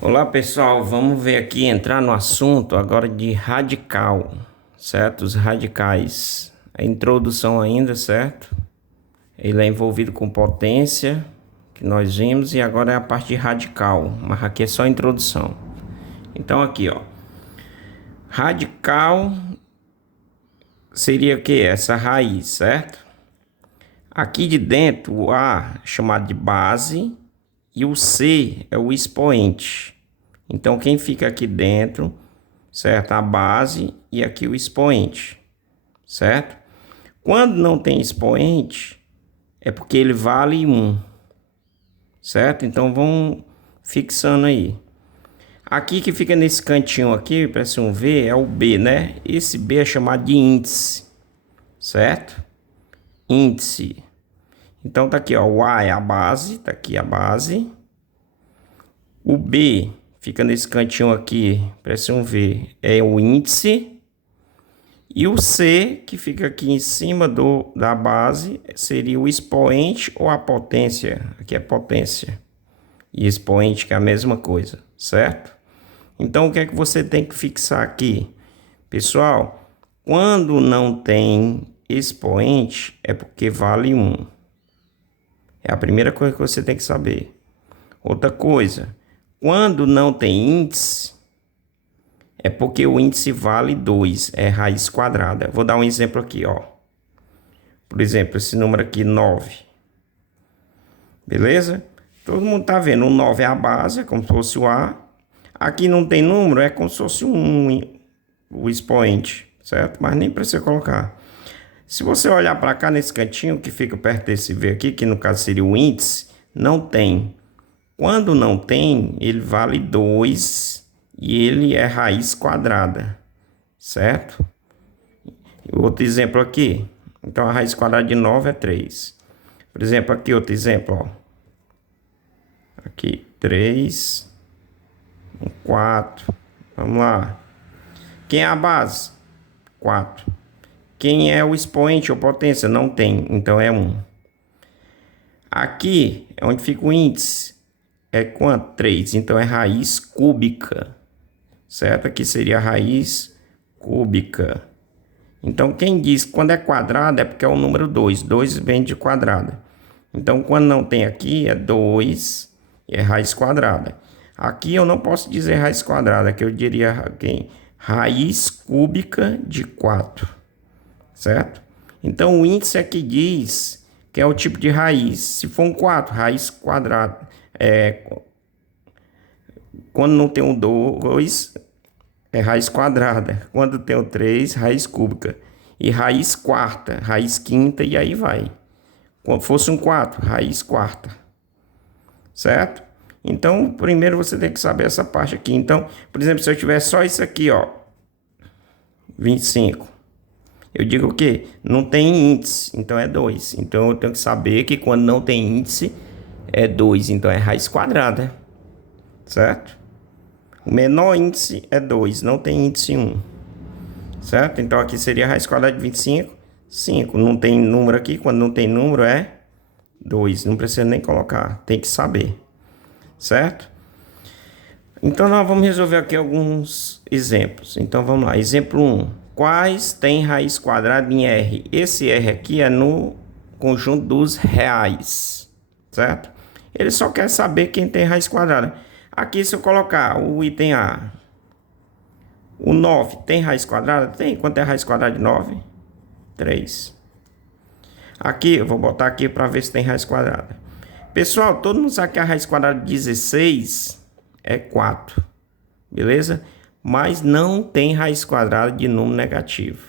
Olá pessoal, vamos ver aqui, entrar no assunto agora de radical, certo? Os radicais. A introdução ainda, certo? Ele é envolvido com potência, que nós vimos, e agora é a parte de radical, mas aqui é só a introdução. Então aqui, ó. Radical seria o que? Essa raiz, certo? Aqui de dentro, o A é chamado de base e o C é o expoente. Então, quem fica aqui dentro, certo? A base e aqui o expoente, certo? Quando não tem expoente, é porque ele vale 1, certo? Então, vamos fixando aí. Aqui que fica nesse cantinho aqui, parece um V, é o B, né? Esse B é chamado de índice, certo? Índice. Então, tá aqui, ó, o A é a base, tá aqui a base. O B fica nesse cantinho aqui, parece um V, é o índice. E o C, que fica aqui em cima da base, seria o expoente ou a potência. Aqui é potência. E expoente, que é a mesma coisa, certo? Então, o que é que você tem que fixar aqui? Pessoal, quando não tem expoente, é porque vale 1. É a primeira coisa que você tem que saber. Outra coisa, quando não tem índice, é porque o índice vale 2, é raiz quadrada. Vou dar um exemplo aqui, ó. Por exemplo, esse número aqui, 9. Beleza? Todo mundo tá vendo, o 9 é a base, é como se fosse o A. Aqui não tem número, é como se fosse o expoente, certo? Mas nem precisa colocar. Se você olhar para cá nesse cantinho, que fica perto desse V aqui, que no caso seria o índice, não tem. Quando não tem, ele vale 2 e ele é raiz quadrada, certo? Outro exemplo aqui. Então, a raiz quadrada de 9 é 3. Por exemplo, aqui outro exemplo, ó. Aqui, 3, 4. Vamos lá. Quem é a base? 4. Quem é o expoente ou potência? Não tem, então é 1. Aqui é onde fica o índice. É quanto? 3. Então é raiz cúbica, certo? Aqui seria a raiz cúbica. Então, quem diz que quando é quadrada é porque é o número 2. 2 vem de quadrada. Então, quando não tem aqui, é 2 e é raiz quadrada. Aqui eu não posso dizer raiz quadrada, que eu diria quem? Raiz cúbica de 4, certo? Então, o índice aqui diz que é o tipo de raiz. Se for um 4, raiz quadrada. Quando não tem um 2, é raiz quadrada. Quando tem o 3, raiz cúbica. E raiz quarta, raiz quinta e aí vai. Quando fosse um 4, raiz quarta. Certo? Então, primeiro você tem que saber essa parte aqui. Então, por exemplo, se eu tiver só isso aqui, ó, 25. Eu digo o quê? Não tem índice, então é 2. Então, eu tenho que saber que quando não tem índice, é 2. Então, é raiz quadrada. Certo? O menor índice é 2, não tem índice 1. Certo? Então aqui seria a raiz quadrada de 25, 5. Não tem número aqui, quando não tem número é 2. Não precisa nem colocar, tem que saber. Certo? Então nós vamos resolver aqui alguns exemplos. Então vamos lá. Exemplo 1. Quais tem raiz quadrada em R? Esse R aqui é no conjunto dos reais. Certo? Ele só quer saber quem tem raiz quadrada. Aqui, se eu colocar o item A, o 9 tem raiz quadrada? Tem. Quanto é a raiz quadrada de 9? 3. Aqui, eu vou botar aqui para ver se tem raiz quadrada. Pessoal, todo mundo sabe que a raiz quadrada de 16 é 4. Beleza? Mas não tem raiz quadrada de número negativo.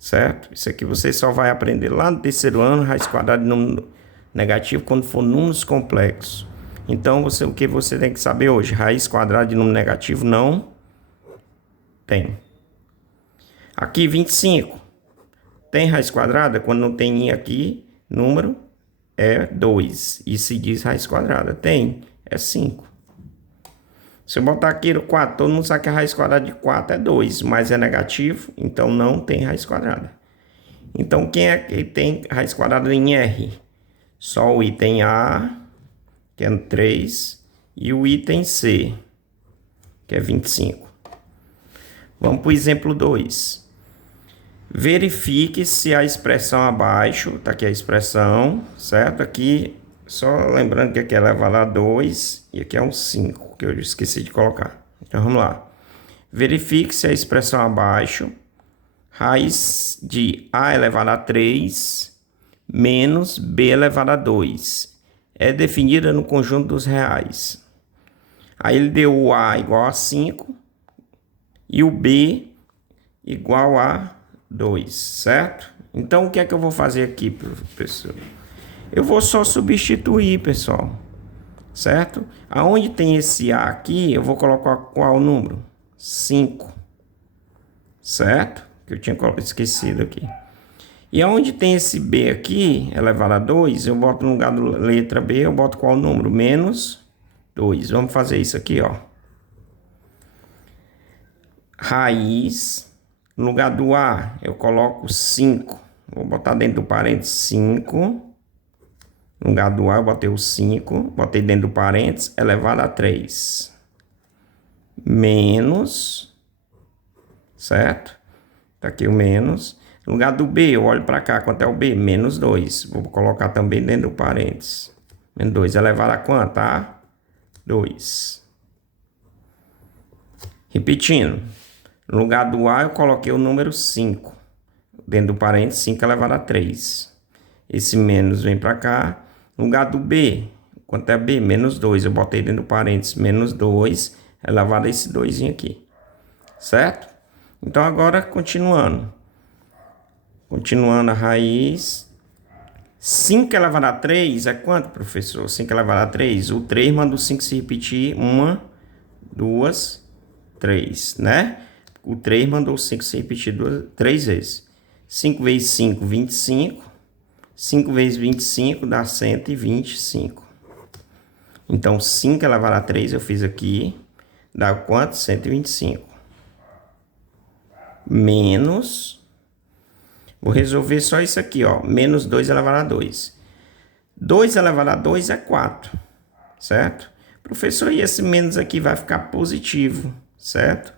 Certo? Isso aqui você só vai aprender lá no terceiro ano, raiz quadrada de número negativo, quando for números complexos. Então, o que você tem que saber hoje? Raiz quadrada de número negativo não tem. Aqui, 25. Tem raiz quadrada? Quando não tem aqui, número é 2. E se diz raiz quadrada? Tem, é 5. Se eu botar aqui no 4, todo mundo sabe que a raiz quadrada de 4 é 2, mas é negativo, então não tem raiz quadrada. Então, quem é que tem raiz quadrada em R? Só o item A, que é 3, e o item C, que é 25. Vamos para o exemplo 2. Verifique se a expressão abaixo, tá aqui a expressão, certo? Aqui, só lembrando que aqui é elevado a 2 e aqui é um 5, que eu esqueci de colocar. Então, vamos lá. Verifique se a expressão abaixo, raiz de a elevado a 3 menos b elevado a 2, é definida no conjunto dos reais. Aí ele deu o a igual a 5 e o b igual a 2, certo? Então, o que é que eu vou fazer aqui, professor? Eu vou só substituir, pessoal, certo? Aonde tem esse a aqui, eu vou colocar qual número? 5, certo? Que eu tinha esquecido aqui. E aonde tem esse b aqui, elevado a 2, eu boto no lugar da letra b, eu boto qual número? Menos 2. Vamos fazer isso aqui, ó. Raiz, no lugar do a, eu coloco 5. Vou botar dentro do parênteses 5. No lugar do a, eu botei o 5. Botei dentro do parênteses, elevado a 3. Menos, certo? Tá aqui o menos. No lugar do b, eu olho para cá. Quanto é o b? Menos 2. Vou colocar também dentro do parênteses. Menos 2 elevado a quanto? A 2. Repetindo. No lugar do a, eu coloquei o número 5. Dentro do parênteses, 5 elevado a 3. Esse menos vem para cá. No lugar do b, quanto é b? Menos 2. Eu botei dentro do parênteses menos 2 elevado a esse 2 aqui. Certo? Então, agora, continuando. Continuando a raiz. 5 elevado a 3 é quanto, professor? 5 elevado a 3. O 3 manda o 5 se repetir 1, 2, 3, né? O 3 mandou o 5 se repetir 3 vezes. 5 vezes 5, 25. 5 vezes 25 dá 125. Então, 5 elevado a 3 eu fiz aqui. Dá quanto? 125. Menos... Vou resolver só isso aqui, ó. Menos 2 elevado a 2. 2 elevado a 2 é 4, certo? Professor, e esse menos aqui vai ficar positivo, certo?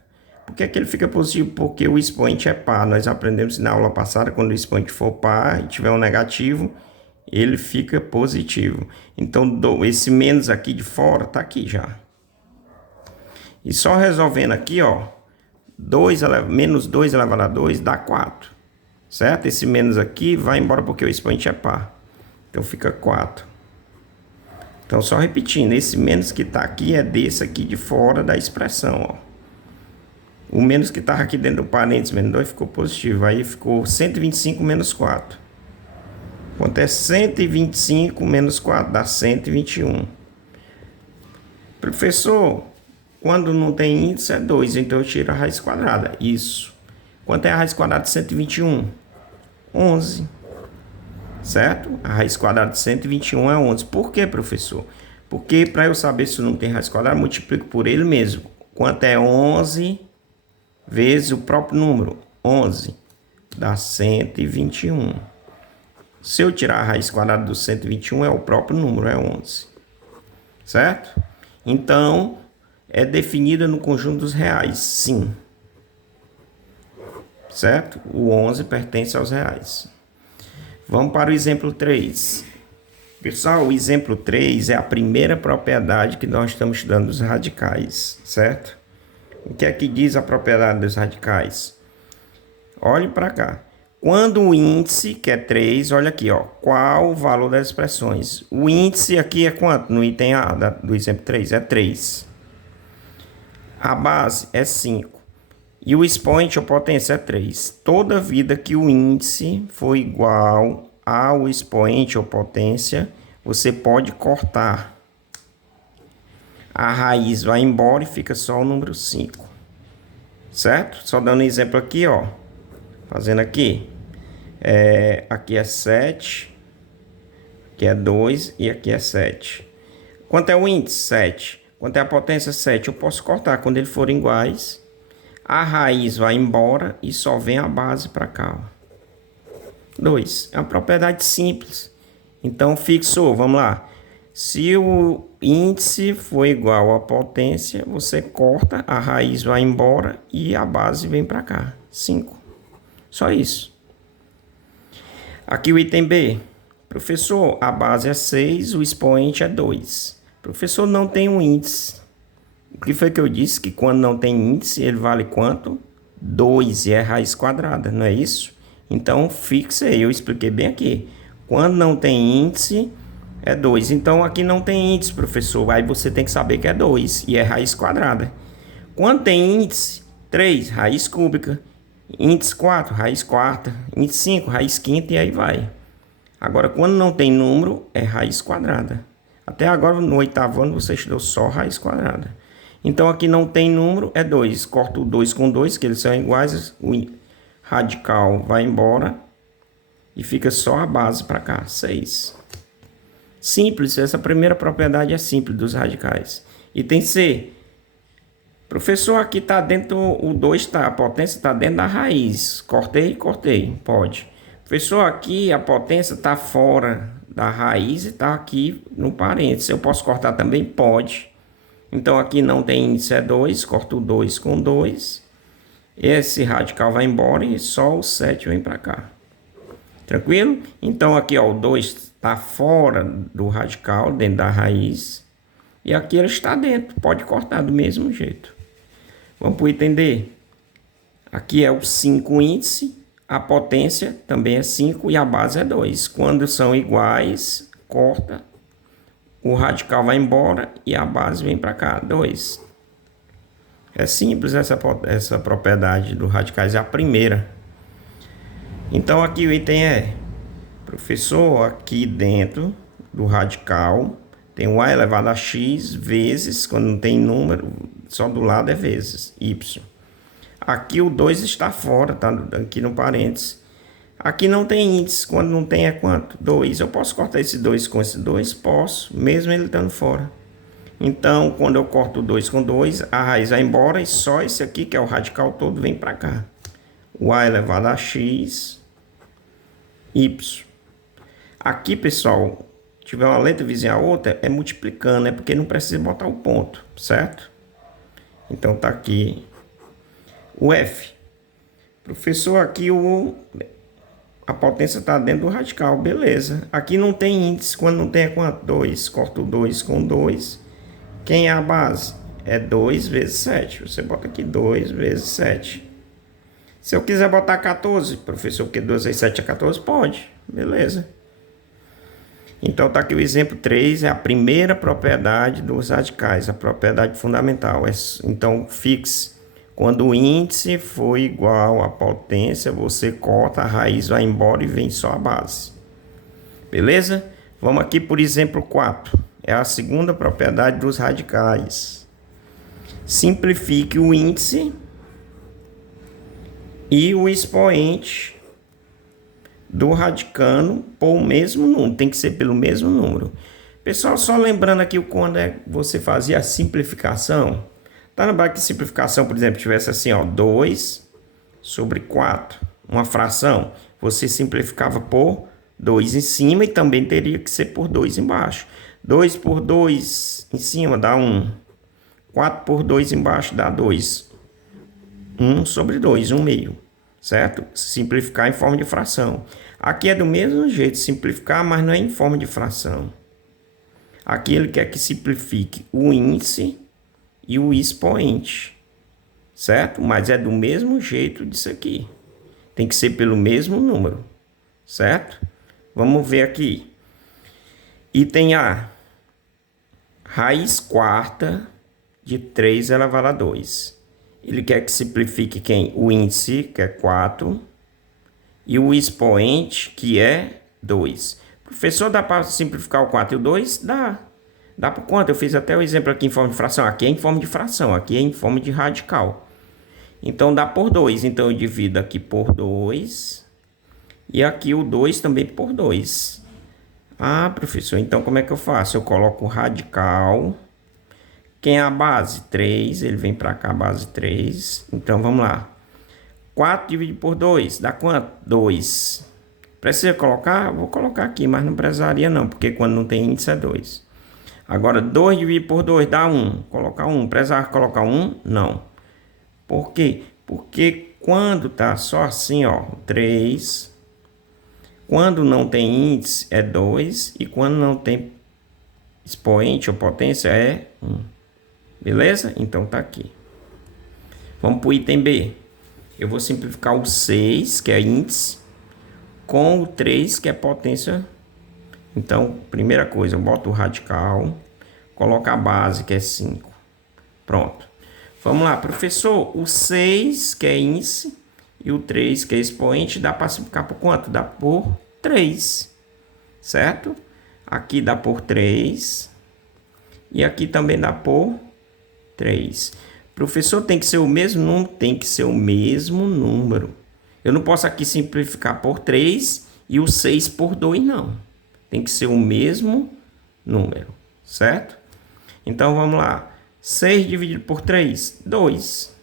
Por que é que ele fica positivo? Porque o expoente é par. Nós aprendemos na aula passada, quando o expoente for par e tiver um negativo, ele fica positivo. Então, esse menos aqui de fora tá aqui já. E só resolvendo aqui, ó. Menos 2 elevado a 2 dá 4. Certo? Esse menos aqui vai embora porque o expoente é par. Então fica 4. Então só repetindo, esse menos que está aqui é desse aqui de fora da expressão, ó. O menos que estava aqui dentro do parênteses, menos 2, ficou positivo. Aí ficou 125 menos 4. Quanto é 125 menos 4? Dá 121. Professor, quando não tem índice é 2, então eu tiro a raiz quadrada. Isso. Quanto é a raiz quadrada de 121? 11. Certo? A raiz quadrada de 121 é 11. Por quê, professor? Porque para eu saber se não tem raiz quadrada, eu multiplico por ele mesmo. Quanto é 11 vezes o próprio número? 11. Dá 121. Se eu tirar a raiz quadrada do 121, é o próprio número, é 11. Certo? Então, é definida no conjunto dos reais, sim. Certo? O 11 pertence aos reais. Vamos para o exemplo 3. Pessoal, o exemplo 3 é a primeira propriedade que nós estamos estudando dos radicais, certo? O que é que diz a propriedade dos radicais? Olhe para cá. Quando o índice, que é 3, olha aqui, ó, qual o valor das expressões? O índice aqui é quanto? No item A do exemplo 3, é 3. A base é 5. E o expoente ou potência é 3. Toda vida que o índice for igual ao expoente ou potência, você pode cortar. A raiz vai embora e fica só o número 5. Certo? Só dando um exemplo aqui, ó. Fazendo aqui. Aqui é 7. Aqui é 2 e aqui é 7. Quanto é o índice? 7. Quanto é a potência? 7. Eu posso cortar quando eles forem iguais. A raiz vai embora e só vem a base para cá. 2. É uma propriedade simples. Então, fixou. Vamos lá. Se o índice for igual à potência, você corta, a raiz vai embora e a base vem para cá. 5. Só isso. Aqui o item B. Professor, a base é 6, o expoente é 2. Professor, não tem um índice. O que foi que eu disse? Que quando não tem índice, ele vale quanto? 2 e é raiz quadrada, não é isso? Então, fixa aí, eu expliquei bem aqui. Quando não tem índice, é 2. Então, aqui não tem índice, professor. Aí você tem que saber que é 2 e é raiz quadrada. Quando tem índice, 3, raiz cúbica. Índice 4, raiz quarta. Índice 5, raiz quinta e aí vai. Agora, quando não tem número, é raiz quadrada. Até agora, no oitavo ano, você estudou só raiz quadrada. Então, aqui não tem número, é 2. Corta o 2 com 2, que eles são iguais. O radical vai embora. E fica só a base para cá, 6. Simples, essa primeira propriedade é simples dos radicais. Item C. Professor, aqui está dentro, o 2, tá, a potência está dentro da raiz. Cortei? Cortei, pode. Professor, aqui a potência está fora da raiz e está aqui no parênteses. Eu posso cortar também? Pode. Então, aqui não tem índice, é 2. Corto o 2 com 2. Esse radical vai embora e só o 7 vem para cá. Tranquilo? Então, aqui ó, o 2 está fora do radical, dentro da raiz. E aqui ele está dentro. Pode cortar do mesmo jeito. Vamos para o item D. Aqui é o 5 índice. A potência também é 5 e a base é 2. Quando são iguais, corta. O radical vai embora e a base vem para cá, 2. É simples essa propriedade dos radicais, é a primeira. Então aqui o item é, professor, aqui dentro do radical tem o a elevado a x vezes, quando não tem número, só do lado é vezes, y. Aqui o 2 está fora, tá aqui no parênteses. Aqui não tem índice, quando não tem é quanto? 2. Eu posso cortar esse 2 com esse 2? Posso, mesmo ele estando fora. Então, quando eu corto o 2 com 2, a raiz vai embora e só esse aqui, que é o radical todo, vem para cá. O a elevado a x, y. Aqui, pessoal, tiver uma letra vizinha a outra, é multiplicando, é porque não precisa botar o ponto, certo? Então, tá aqui o F. Professor, aqui a potência está dentro do radical, beleza. Aqui não tem índice, quando não tem é quanto? 2. Corto o 2 com 2. Quem é a base? É 2 vezes 7. Você bota aqui 2 vezes 7. Se eu quiser botar 14, professor, porque 2 vezes 7 é 14? Pode, beleza. Então tá aqui o exemplo 3, é a primeira propriedade dos radicais, a propriedade fundamental. Então fixe. Quando o índice for igual à potência, você corta, a raiz vai embora e vem só a base. Beleza? Vamos aqui por exemplo 4. É a segunda propriedade dos radicais. Simplifique o índice e o expoente do radicando por o mesmo número. Tem que ser pelo mesmo número. Pessoal, só lembrando aqui quando você fazia a simplificação. Tá lembrando que simplificação, por exemplo, tivesse assim, ó, 2 sobre 4, uma fração, você simplificava por 2 em cima e também teria que ser por 2 embaixo. 2 por 2 em cima dá 1. 4 por 2 embaixo dá 2. 1 sobre 2, 1 meio, certo? Simplificar em forma de fração. Aqui é do mesmo jeito, simplificar, mas não é em forma de fração. Aqui ele quer que simplifique o índice e o expoente, certo? Mas é do mesmo jeito disso aqui. Tem que ser pelo mesmo número, certo? Vamos ver aqui. Item A. Raiz quarta de 3 elevado a 2. Ele quer que simplifique quem? O índice, que é 4, e o expoente, que é 2. Professor, dá para simplificar o 4 e o 2? Dá. Dá por quanto? Eu fiz até o exemplo aqui em forma de fração. Aqui é em forma de fração, aqui é em forma de radical. Então dá por 2. Então eu divido aqui por 2. E aqui o 2 também por 2. Ah, professor, então como é que eu faço? Eu coloco o radical. Quem é a base? 3. Ele vem para cá, base 3. Então vamos lá. 4 dividido por 2 dá quanto? 2. Precisa colocar? Vou colocar aqui, mas não precisaria não, porque quando não tem índice é 2. Agora, 2 dividido por 2 dá 1. Colocar 1. Precisava colocar 1? Não. Por quê? Porque quando tá só assim, ó, 3. Quando não tem índice é 2. E quando não tem expoente ou potência é 1. Beleza? Então tá aqui. Vamos para o item B. Eu vou simplificar o 6, que é índice, com o 3, que é potência. Então, primeira coisa, eu boto o radical, coloco a base, que é 5. Pronto. Vamos lá, professor. O 6, que é índice, e o 3, que é expoente, dá para simplificar por quanto? Dá por 3. Certo? Aqui dá por 3. E aqui também dá por 3. Professor, tem que ser o mesmo número? Tem que ser o mesmo número. Eu não posso aqui simplificar por 3 e o 6 por 2, não. Tem que ser o mesmo número, certo? Então, vamos lá. 6 dividido por 3, 2.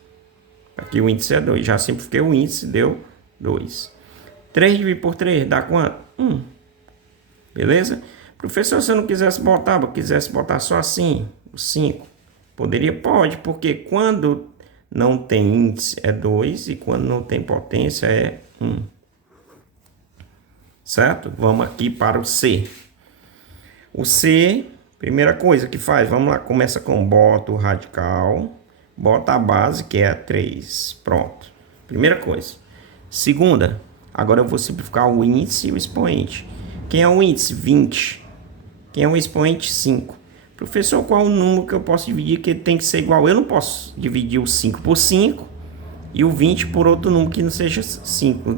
Aqui o índice é 2. Já simplifiquei o índice, deu 2. 3 dividido por 3 dá quanto? 1. Beleza? Professor, se eu não quisesse botar só assim, o 5. Poderia? Pode, porque quando não tem índice é 2 e quando não tem potência é 1. Certo? Vamos aqui para o C. O C, primeira coisa que faz, vamos lá, começa com bota o radical, bota a base que é a 3. Pronto. Primeira coisa. Segunda, agora eu vou simplificar o índice e o expoente. Quem é o índice? 20. Quem é o expoente? 5. Professor, qual o número que eu posso dividir que tem que ser igual? Eu não posso dividir o 5 por 5 e o 20 por outro número que não seja 5.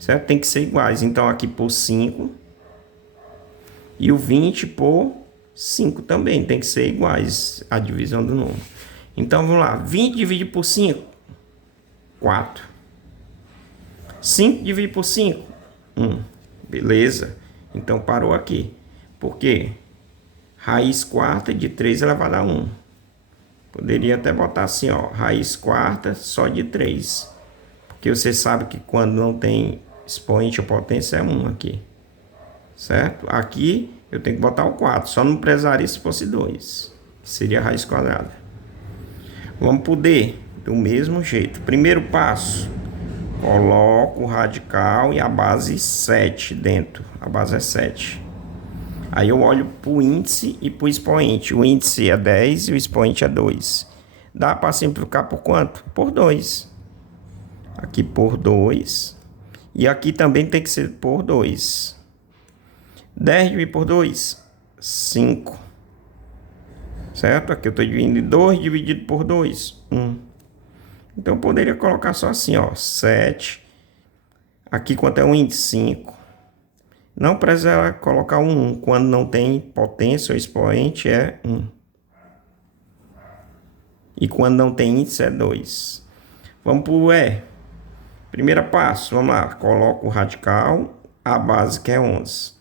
Certo? Tem que ser iguais. Então, aqui por 5 e o 20 por 5 também tem que ser iguais a divisão do número. Então, vamos lá. 20 dividido por 5, 4. 5 dividido por 5, 1. Beleza? Então, parou aqui. Por quê? Raiz quarta de 3 elevado a 1. Poderia até botar assim, ó. Raiz quarta só de 3. Porque você sabe que quando não tem expoente ou potência é 1 aqui. Certo? Aqui eu tenho que botar o 4. Só não precisaria se fosse 2. Que seria a raiz quadrada. Vamos para o D. Do mesmo jeito. Primeiro passo. Coloco o radical e a base 7 dentro. A base é 7. Aí eu olho para o índice e para o expoente. O índice é 10 e o expoente é 2. Dá para simplificar por quanto? Por 2. Aqui por 2. E aqui também tem que ser por 2. 10 dividido por 2, 5. Certo? Aqui eu estou dividindo 2 dividido por 2, 1. Então eu poderia colocar só assim, ó. 7. Aqui quanto é o índice? 5. Não precisa colocar um 1. Quando não tem potência ou expoente é 1. E quando não tem índice é 2. Vamos para o E. Primeiro passo, vamos lá. Coloco o radical, a base que é 11.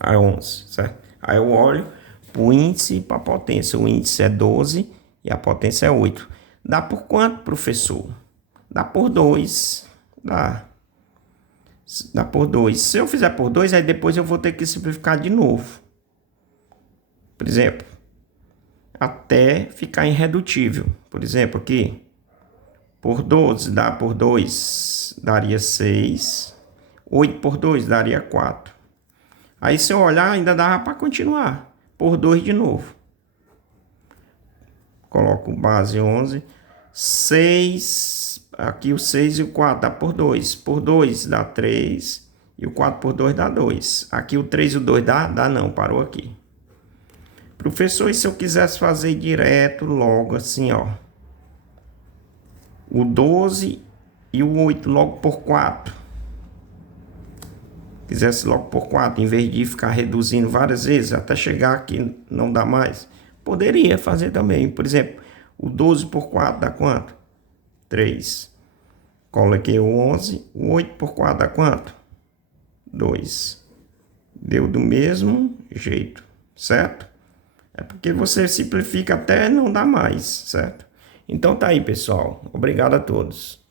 Aí 11, certo? Aí eu olho para o índice e para a potência. O índice é 12 e a potência é 8. Dá por quanto, professor? Dá por 2. Dá por 2. Se eu fizer por 2, aí depois eu vou ter que simplificar de novo. Por exemplo, até ficar irredutível. Por exemplo, aqui, por 12 dá por 2, daria 6. 8 por 2 daria 4. Aí se eu olhar, ainda dá para continuar. Por 2 de novo. Coloco base 11. 6, aqui o 6 e o 4 dá por 2. Por 2 dá 3. E o 4 por 2 dá 2. Aqui o 3 e o 2 dá? Dá não, parou aqui. Professor, e se eu quisesse fazer direto logo assim, ó. O 12 e o 8 logo por 4. Quisesse logo por 4, em vez de ficar reduzindo várias vezes, até chegar aqui não dá mais. Poderia fazer também. Por exemplo, o 12 por 4 dá quanto? 3. Coloquei o 11. O 8 por 4 dá quanto? 2. Deu do mesmo jeito, certo? É porque você simplifica até não dá mais, certo? Então tá aí, pessoal. Obrigado a todos.